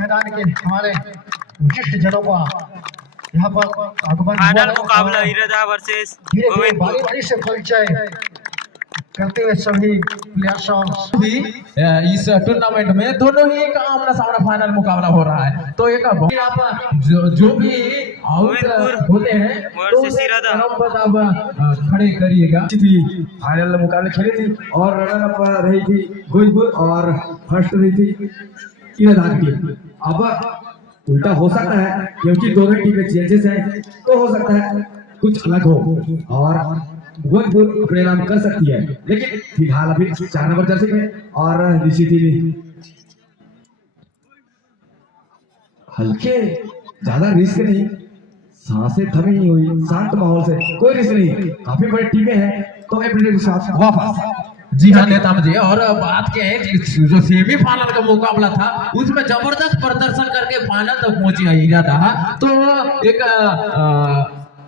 मैदान के हमारे विशिष्ट जनों का यहाँ पर आगमन फाइनल मुकाबला इरादा वर्सेस धीरे बारी बारी से परिचय करते हुए सभी प्लेयर्स भी इस टूर्नामेंट में दोनों ही का आमना सामना फाइनल मुकाबला हो रहा है। तो एक जो भी आउट होते हैं तो आप खड़े करिएगा। फाइनल मुकाबले खेली थी और रनर अप रही थी गोइलपुर और फर्स्ट रही थी इरादा की टीम। अब उल्टा हो सकता है क्योंकि दोनों टीमें चेंजेस हैं, तो हो सकता है कुछ अलग हो और गोइलपुर अपने नाम कर सकती है, लेकिन फिलहाल अभी 4 नंबर जर्सी में और निश्चित ही हल्के ज्यादा रिस्क नहीं, सांसें थमी हुई शांत माहौल से कोई रिस्क नहीं, काफी बड़ी टीमें हैं। तो एवरीडे के साथ वापस जी हाँ नेता जी, और बात क्या है जो सेमीफाइनल का मुकाबला था उसमें जबरदस्त प्रदर्शन करके फाइनल तक पहुंची है इरादा। तो एक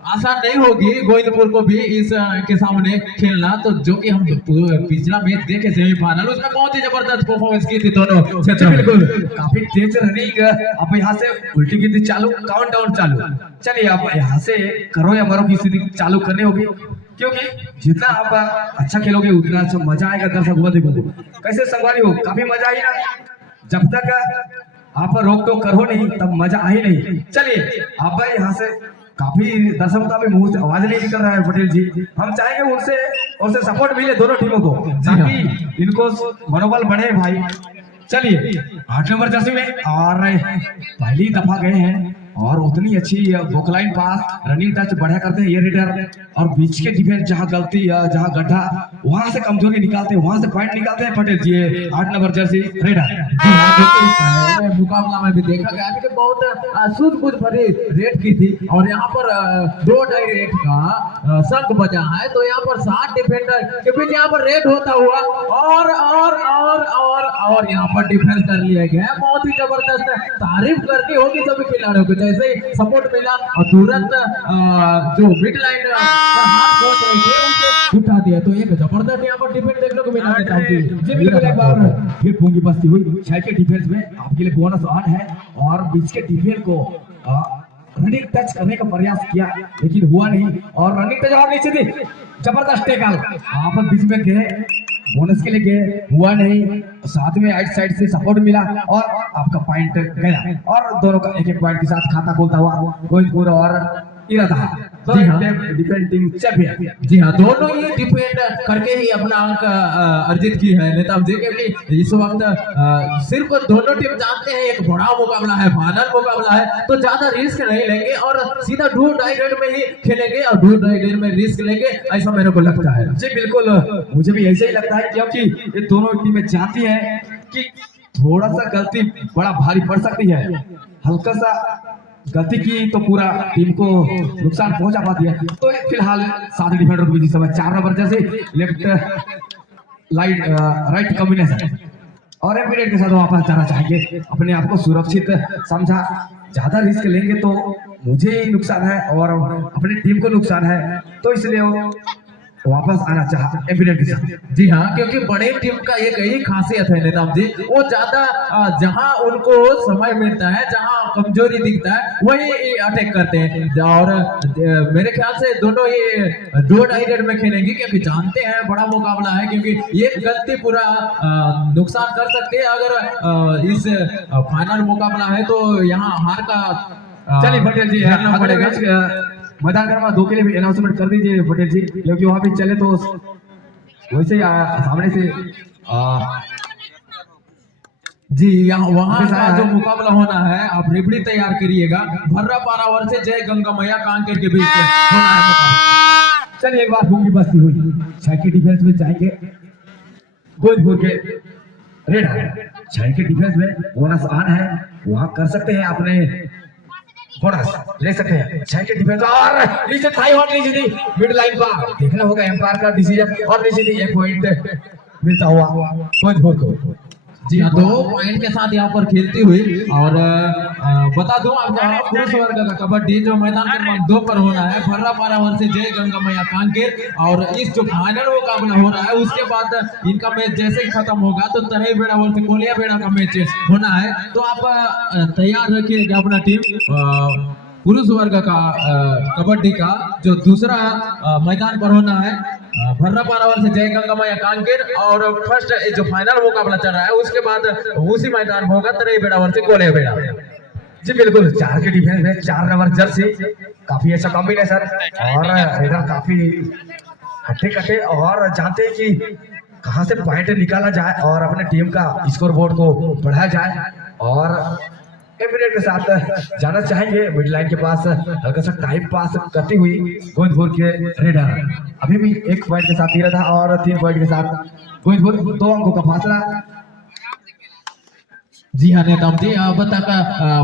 आसान नहीं होगी गोविंदपुर को भी इस के सामने खेलना। तो जो कि हम पिछला मैच देखे सेमीफाइनल, उसमें बहुत ही जबरदस्त परफॉर्मेंस की थी दोनों क्षेत्र में। बिल्कुल काफी तेज रनिंग। अब यहाँ से उल्टी गिनती चालू, काउंटडाउन चालू। चलिए आप यहाँ से करो या मरो की स्थिति चालू करनी होगी, क्योंकि जितना आप अच्छा खेलोगे उतना अच्छा मजा आएगा। दर्शक हुआ देखो कैसे संगवारी हो, काफी मजा आई ना। जब तक आप रोक टोक करो नहीं तब मजा आ ही नहीं। चलिए आप यहाँ से काफी दर्शकों का भी मुंह से आवाज नहीं निकल रहा है पटेल जी, हम चाहेंगे उनसे सपोर्ट मिले दोनों टीमों को ताकि इनको मनोबल बढ़े भाई। चलिए 8 नंबर जर्सी में और पहली दफा गए हैं और उतनी अच्छी वोकलाइन पास रनिंग टच बढ़िया करते हैं ये रेडर, और बीच के डिफेंस जहां गलती जहां गड्ढा वहां से कमजोरी निकालते हैं, वहां से पॉइंट निकालते हैं पटेल जी 8 नंबर जर्सी रेडर। मुकाबला में भी देखा गया कि बहुत सूझबूझ भरी रेड की थी और यहाँ पर 2-2.5 रेड का शंख बजा है। तो यहाँ पर 7 डिफेंडर के बीच यहाँ पर रेड होता हुआ और यहाँ पर डिफेंस कर लिया गया। बहुत ही जबरदस्त तारीफ करनी होगी सभी खिलाड़ियों को, जैसे ही सपोर्ट मिला और तुरंत जो मिड लाइन हाथ पहुंच रही है उसे उठा दिया। तो एक जबरदस्त यहाँ पर डिफेंस देखने को मिला जी बिल्कुल। एक बार फिर पूंगी बस्ती हुई छह के डिफेंस में, आपके लिए बोनस 8 है और बीच के डिफेंस को रनिंग टच करने का प्रयास किया लेकिन हुआ नहीं, और रनिंग टच और नीचे थी जबरदस्त टेकल आप बीच में गए, बोनस के लिए गए, हुआ नहीं। साथ में राइट साइड से सपोर्ट मिला और आपका पॉइंट गया और दोनों का एक पॉइंट के साथ खाता खोलता हुआ गोविंदपुर और इरादा। जी हाँ डिफेंडिंग चैंपियन। जी हाँ, दोनों ही डिफेंड करके ही अपना अंक अर्जित की है नेता जी, क्योंकि इस वक्त सिर्फ दोनों टीम जानते हैं एक बड़ा मुकाबला है, फाइनल मुकाबला है, तो ज्यादा रिस्क नहीं लेंगे और सीधा 2-2.5 रेड में ही खेलेंगे और 2-2.5 रेड में रिस्क लेंगे, ऐसा मेरे को लगता है। जी बिल्कुल, मुझे भी ऐसा ही लगता है क्योंकि ये दोनों टीमें जानती हैं कि थोड़ा सा गलती बड़ा भारी पड़ सकती है, हल्का सा गलती की तो पूरा टीम को नुकसान पहुंचा पाती है। तो फिलहाल 7 डिफेंडर को भी जिस समय 4 नंबर जैसे लेफ्ट राइट कॉम्बिनेशन और एम्पीरियड के साथ वापस जाना चाहेंगे, अपने आप को सुरक्षित समझा। ज्यादा रिस्क लेंगे तो मुझे नुकसान है और अपनी टीम को नुकसान है, तो इसलिए वापस आना चाहा एम्पीरियड के साथ। जी हाँ, क्योंकि बड़े टीम का एक यही खासियत है नेता जी, वो ज्यादा जहां उनको समय मिलता है, जहां कमजोरी दिखता है वही अटैक करते हैं। और मेरे ख्याल से दोनों ही 2-2.5 रेड में खेलेंगे क्योंकि जानते हैं बड़ा मुकाबला है, क्योंकि एक गलती पूरा नुकसान कर सकते हैं। अगर इस फाइनल मुकाबला है तो यहाँ हार का चलिए पटेल जी पड़ेगा। मैदान क्रमांक 2 के लिए भी अनाउंसमेंट कर दीजिए पटेल जी, क्योंकि वहां भी चले तो वैसे ही सामने से जी यहाँ वहां का जो मुकाबला होना है आप रेफरी तैयार करिएगा। भर्रा पारावर से जय गंगा मैया कांकेर के बीच होना है मुकाबला। चलिए एक बार पूंगी बस्ती हुई 6 के डिफेंस में जाएंगे गोविंदपुर के रेड 6 के डिफेंस में बोनस 8 है, वहां कर सकते हैं अपने बोनस ले सकते हैं। 6 के डिफेंस और नीचे थाई हॉट नीचे थी मिड लाइन पर, देखना होगा एम्पायर का डिसीजन, और नीचे थी 1 पॉइंट मिलता हुआ गोविंदपुर को। जी हाँ, 2 पॉइंट के साथ यहाँ पर खेलती हुई। और बता दूं आपको पुरुष वर्ग का कबड्डी जो मैदान क्रमांक 2 पर होना है, भर्रापारा वर्सेस जय गंगा मैया कांकेर। और इस जो फाइनल मुकाबला हो रहा है उसके बाद इनका मैच जैसे ही खत्म होगा तो तनई बेड़ा वर्सेस कोलिया बेड़ा का मैच होना है। तो आप तैयार रखिएगा अपना टीम। पुरुष वर्ग का कबड्डी का जो दूसरा मैदान पर होना है भर्रापारा से जय गंगा मैया कांकेर। और फर्स्ट जो फाइनल मुकाबला चल रहा है उसके बाद उसी मैदान में होगा तनई बेड़ा से कोले बेड़ा। जी बिल्कुल, 4 के डिफेंस में 4 नंबर जर्सी, काफी अच्छा कॉम्बिनेशन। और रेडर काफी हट्टे कट्टे और जानते हैं कि कहां से पॉइंट निकाला जाए और अपने टीम का स्कोर बोर्ड को बढ़ाया जाए। और एमिरेट के साथ जाना चाहेंगे मिड लाइन के पास, हल्का सा टाइम पास करती हुई गोविंदपुर के रेडर। अभी भी 1 पॉइंट के साथ ही रहा और 3 पॉइंट के साथ गोविंदपुर, 2 अंकों का फासला। जी हाँ नेताम जी, अब तक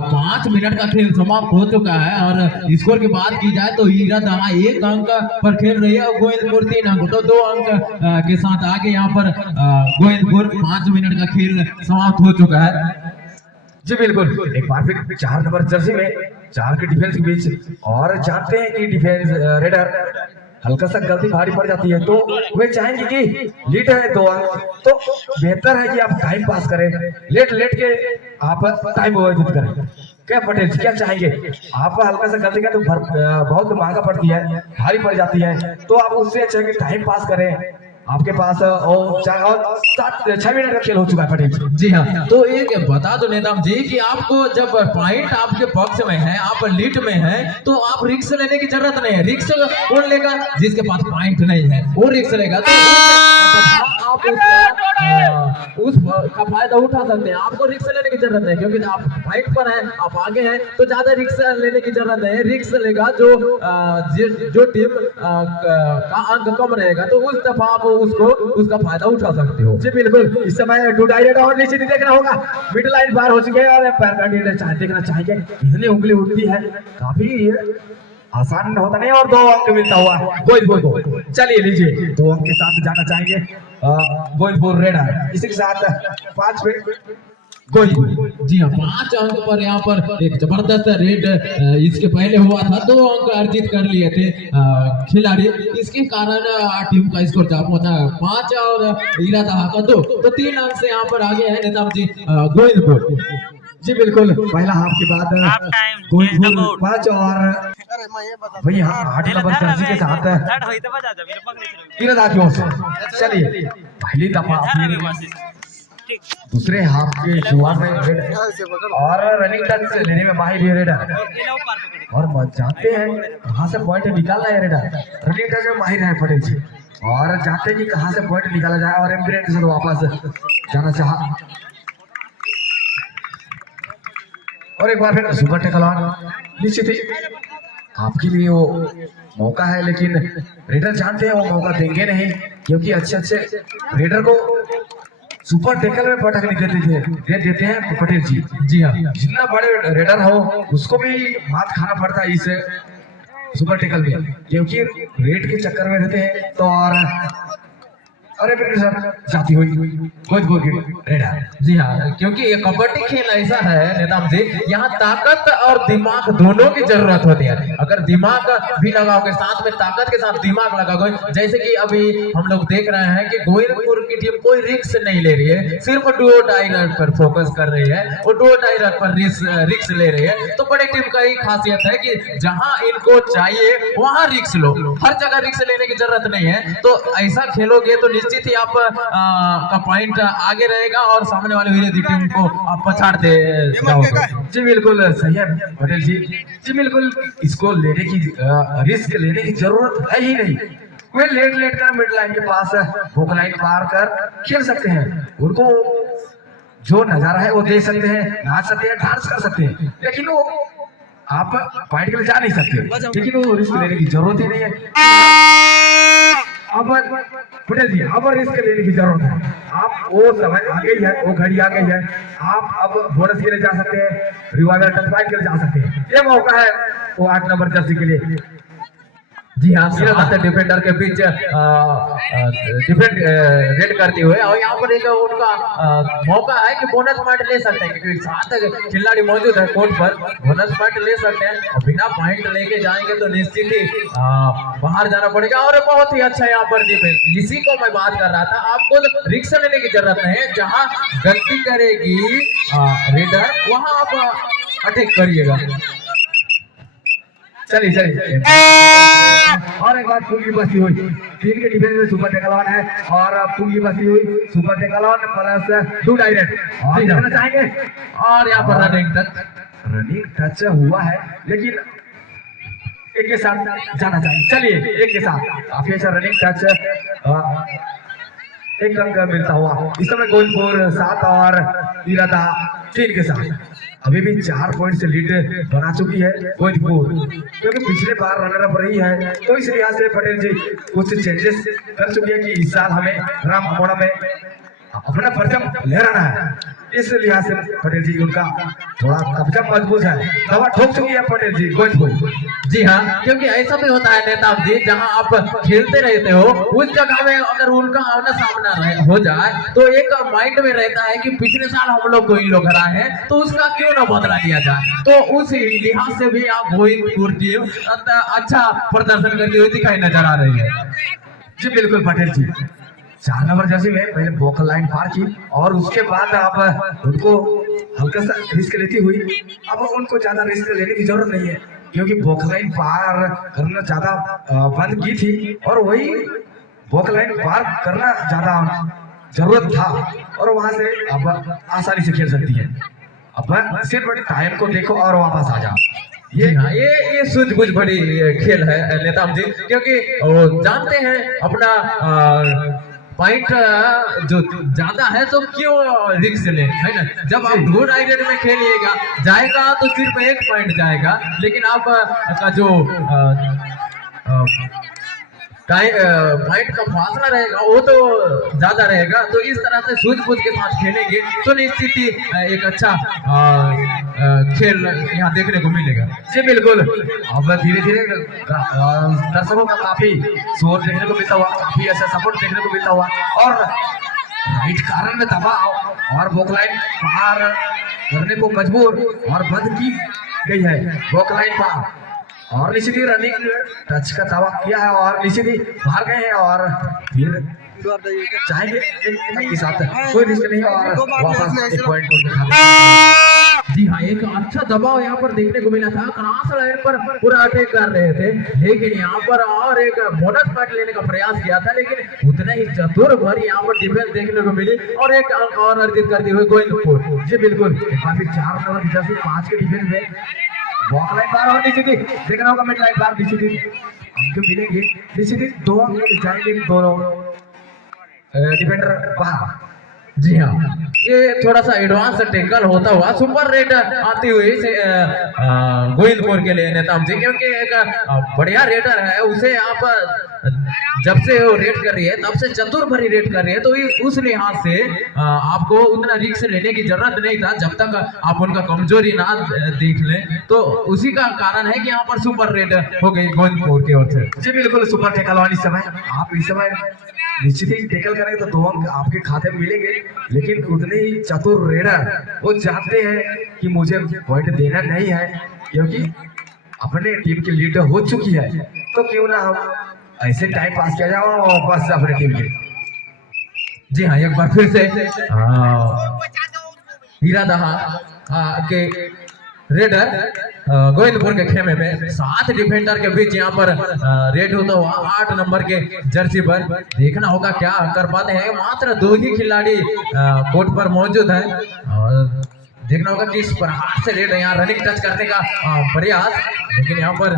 5 मिनट का खेल समाप्त हो चुका है। और स्कोर की बात की जाए तो हीरा दहा 1 अंक पर खेल रही है और गोविंदपुर 3 अंक, तो 2 अंक के साथ आगे यहाँ पर गोविंदपुर। 5 मिनट का खेल समाप्त हो चुका है। जी बिल्कुल, एक बार फिर 4 नंबर जर्सी में 4 के डिफेंस के बीच। और जानते हैं कि डिफेंस रेडर हल्का सा गलती भारी पड़ जाती है तो वे चाहेंगे कि लीड है 2 अंक, तो बेहतर है कि आप टाइम पास करें, लेट के आप टाइम व्यतीत करें। क्या पटेल जी क्या चाहेंगे? आप हल्का सा गलती का तो बहुत महंगा पड़ती है, भारी पड़ जाती है, तो आप उससे अच्छा कि टाइम पास करें। आपके पास और 6 मिनट का खेल हो चुका है पटेल जी। जी हाँ, तो एक बता दो नेताम जी कि आपको जब पॉइंट आपके पक्ष में है, आप लीड में है, तो आप रिस्क लेने की जरूरत नहीं है। रिस्क कौन लेगा? जिसके पास पॉइंट नहीं है वो रिस्क लेगा। तो आप उस का फायदा उठा सकते हैं। आपको रिस्क लेने की जरूरत नहीं, क्योंकि आप पॉइंट पर हैं, आप आगे हैं, तो ज्यादा रिस्क लेने की जरूरत नहीं है। रिस्क लेगा जो टीम का अंक कम रहेगा, तो उस दफा आप उसका फायदा उठा सकते हो। जी बिल्कुल, इस समय 2 डायरेक्ट और नीचे नहीं देखना होगा, मिड लाइन पार हो चुके हैं और पैर का देखना चाहेंगे। इतनी उंगली उठती है, काफी आसान होता नहीं। और 2 अंक मिलता हुआ गोविंदपुर को। चलिए लीजिए, 2 अंक के साथ जाना चाहेंगे गोविंदपुर रेडर। इसी के साथ 5 पे गोविंदपुर। जी हाँ, 5 अंक पर यहाँ पर एक जबरदस्त रेड इसके पहले हुआ था, 2 अंक अर्जित कर लिए थे खिलाड़ी। इसके कारण टीम का स्कोर पहुंचा 5 और हीरा दहा का 2, तो 3 अंक से यहाँ पर आगे है नेताम जी गोविंदपुर। जी बिल्कुल, पहला हाफ के बाद गोविंदपुर 5 और भैया 8 नंबर जर्सी के साथ हीरा दहा की ओर से। चलिए पहली दफा दूसरे हाफ के शुरुआत में और रनिंग टच लेने में माहिर है रेडर। और जानते हैं कहां से पॉइंट निकालना है रेडर, रनिंग टच में माहिर है पटेल जी। और जानते हैं कि कहां से पॉइंट निकाला जाए और एम्ब्रेट से वापस जाना चाहा। और एक बार फिर सुपर टैकल ऑन। निश्चित ही आपके लिए वो मौका है, लेकिन रेडर जानते हैं वो मौका देंगे नहीं, क्योंकि अच्छे रेडर को सुपर टैकल में पटक देते हैं पटेल जी। जी हाँ, जितना बड़े रेडर हो उसको भी मात खाना पड़ता है इस सुपर टैकल में, क्योंकि रेड के चक्कर में रहते हैं। तो और जाती हुई रेडर। जी हाँ, क्योंकि ये कबड्डी खेल ऐसा है नेताम जी, यहाँ ताकत और दिमाग दोनों की जरूरत होती है। अगर दिमाग भी लगाओगे साथ में ताकत के साथ दिमाग लगाओगे, जैसे कि अभी हम लोग देख रहे हैं कि गोविंदपुर की टीम कोई रिस्क नहीं ले रही है, सिर्फ डुओ डायलर पर फोकस कर रही है, वो डुओ डायलर पर रिस्क ले रही है। तो बड़ी टीम का ही खासियत है कि जहां इनको चाहिए वहां रिस्क लो, हर जगह रिस्क लेने की जरूरत नहीं है। तो ऐसा खेलोगे तो निश्चित ही आप का पॉइंट आगे रहेगा और सामने वाले विरोधी टीम को आप पछाड़ते जाओगे। जी बिल्कुल सही है पटेल जी। जी बिल्कुल, इसको लेने की रिस्क लेने की जरूरत है ही नहीं। वे लेट कर मिड लाइन के पास भूख लाइन पार कर खेल सकते हैं। उनको जो नजारा है वो देख सकते हैं, नाच सकते हैं, डांस कर सकते हैं, लेकिन वो आप पॉइंट के लिए जा नहीं सकते, लेकिन वो रिस्क लेने की जरूरत ही नहीं है। अब पटेल जी, अब रिस्क लेने की जरूरत है। आप वो समय आ गई है, वो घड़ी आ गई है, आप अब बोनस के लिए जा सकते हैं, रिवाइवल टच पॉइंट के लिए जा सकते हैं। ये मौका है वो 8 नंबर जर्सी के लिए। जी हाँ, 7 डिफेंडर के बीच डिफेंड रेड करते हुए, और यहाँ पर एक उनका मौका है कि बोनस पॉइंट ले सकते हैं, क्योंकि 7 खिलाड़ी मौजूद है कोर्ट पर, बोनस पॉइंट ले सकते हैं। और बिना पॉइंट लेके जाएंगे तो निश्चित ही बाहर जाना पड़ेगा। और बहुत ही अच्छा यहाँ पर डिफेंस, इसी को मैं बात कर रहा था, आपको रिक्स लेने की जरूरत नहीं है। जहाँ गलती करेगी रेडर वहां आप अटैक करिएगा। चलिए चलिए, और एक बार पूंगी बसी हुई, 3 के डिफेंस में सुपर टेकलॉन है, और पूंगी बसी हुई सुपर टेकलॉन प्लस 2 डायरेक्ट और देखना चाहेंगे। और यहाँ पर रनिंग टच हुआ है, लेकिन एक के साथ जाना चाहिए। चलिए एक के साथ, काफी अच्छा रनिंग टच, एक अंक मिलता हुआ। इस समय गोविंदपुर 7 और इरादा 3 के साथ अभी भी 4 पॉइंट से लीड बना चुकी है गोविंदपुर, क्योंकि पिछले बार रनर अप रही है। तो इस लिहाज से पटेल जी कुछ चेंजेस कर चुकी है कि इस साल हमें राम अमोड़ा में अपना परचम लहराना है। इस लिहाज से पटेल जी उनका थोड़ा कब्जा मजबूत है, दवा ठोक चुकी है पटेल जी गोविंदपुर। जी हाँ, क्योंकि ऐसा भी होता है नेताब जी, जहां आप खेलते रहते हो उस जगह में अगर उनका आमना सामना हो जाए तो एक माइंड में रहता है कि पिछले साल हम लोग को इन लोग हराए हैं, तो उसका क्यों ना बदला लिया जाए। तो उस लिहाज से भी आप गोविंदपुर टीम अच्छा प्रदर्शन करती हुई दिखाई नजर आ रही है। जी बिल्कुल पटेल जी, 4 नंबर जर्सी में पहले बॉक्स लाइन पार की, और उसके बाद आप उनको हल्का सा रिस्क लेती हुई, अब उनको ज्यादा रिस्क लेने की जरूरत नहीं है, क्योंकि बॉक्स लाइन पार करना ज्यादा बंद की थी, और वही बॉक्स लाइन पार करना ज्यादा जरूरत था, और वहां से अब आसानी से खेल सकती है। अब सिर्फ टाइम को देखो और वापस आ जाओ। ये सूझबूझ भरी खेल है नेताम जी, क्योंकि वो जानते हैं अपना पॉइंट जो ज्यादा है तो क्यों रिस्क ले, है ना। जब आप 2 डायरेक्ट में खेलिएगा जाएगा तो सिर्फ 1 पॉइंट जाएगा, लेकिन आप का जो पॉइंट का फासला रहेगा वो तो ज्यादा रहेगा। तो इस तरह से सूझबूझ के साथ खेलेंगे तो निश्चित ही एक अच्छा खेल यहाँ देखने को मिलेगा। जी बिल्कुल, अब धीरे धीरे दर्शकों का काफी शोर देखने को मिलता हुआ, काफी अच्छा सपोर्ट देखने को मिलता हुआ, और राइट कारण में दबाव और बॉकलाइन पार करने को मजबूर और बंद की गई है। बॉकलाइन पार और निश्चित ही रनिंग टच का दावा किया है, और निश्चित ही बाहर गए हैं, और फिर चाहेंगे के साथ कोई रिस्क नहीं, और वापस 1 पॉइंट जी हाँ, एक अच्छा दबाव यहाँ पर देखने को मिला था। क्रॉस लाइन पर पूरा अटैक कर रहे थे, लेकिन यहाँ पर और एक बोनस पॉइंट लेने का प्रयास किया था, लेकिन उतना ही चतुर भर यहाँ पर डिफेंस देखने को मिली, और एक अंक और अर्जित करते हुए गोविंदपुर। जी बिल्कुल, काफी 4 नंबर 5 के डिफेंस में बॉक्स लाइन पार होनी चाहिए, देखना होगा मिड लाइन पार निश्चित ही अंक मिलेंगे, निश्चित ही 2 अंक जाएंगे दोनों डिफेंडर बाहर। जी हाँ, ये थोड़ा सा एडवांस टैकल होता हुआ सुपर रेट आती हुई गोविंदपुर के लिए नेताम जी, क्योंकि एक बढ़िया रेटर है, उसे आप जब से वो रेट कर रही है तब से चतुर भरी रेट कर रही है, तो उस लिहाज से आपको उतना रिस्क लेने की जरूरत नहीं था जब तक आप उनका कमजोरी ना देख लें। तो उसी का कारण है कि यहाँ पर सुपर रेट हो गई गोविंदपुर की ओर से। जी बिल्कुल, सुपर टैकल इस समय आप इस समय निश्चित ही टैकल करेंगे तो 2 अंक आपके खाते में मिलेंगे, लेकिन उतने ही चतुर रेडर वो चाहते हैं कि मुझे पॉइंट देना नहीं है, क्योंकि अपने टीम की लीडर हो चुकी है, तो क्यों ना हम ऐसे टाइम पास किया जाए वापस अपने टीम के। जी हाँ, एक बार फिर से हीरा दहा के रेडर गोविंदपुर के खेमे में 7 डिफेंडर के बीच यहाँ पर रेड होता हुआ 8 नंबर के जर्सी पर। देखना होगा क्या कर पाते हैं, मात्र 2 ही खिलाड़ी कोर्ट पर मौजूद है, और देखना होगा किस प्रकार से रेड यहाँ रनिंग टच करने का प्रयास, लेकिन यहाँ पर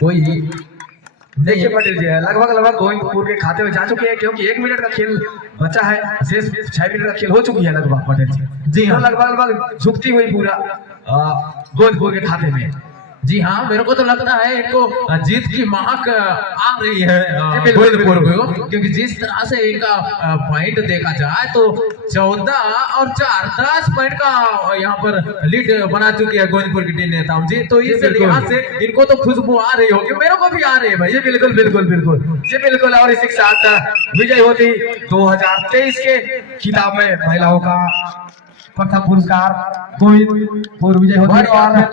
कोई देखिए पटेल जी लगभग गोविंदपुर के खाते में जा चुके हैं, क्योंकि 1 मिनट का खेल बचा है, शेष 6 मिनट का खेल हो चुकी है लगभग पटेल जी। जी हाँ, लगभग झुकती हुई पूरा गोविंदपुर के खाते में। जी हाँ, मेरे को तो लगता है इनको जीत की महक आ रही है बिल्कुल, गोविंदपुर को, क्योंकि जिस तरह से इनका पॉइंट देखा जाए तो 14 और 4 10 पॉइंट का यहाँ पर लीड बना चुकी है गोविंदपुर की टीम नेताओं जी। तो इस बिल्कुल। लिहाज से इनको तो खुशबू आ रही होगी, मेरे को भी आ रही है भाई। जी बिल्कुल बिल्कुल बिल्कुल जी बिल्कुल। और इसी के साथ विजय होती 2023 के खिताब में महिलाओं का प्रथम पुरस्कार गोविंदपुर विजय होती है।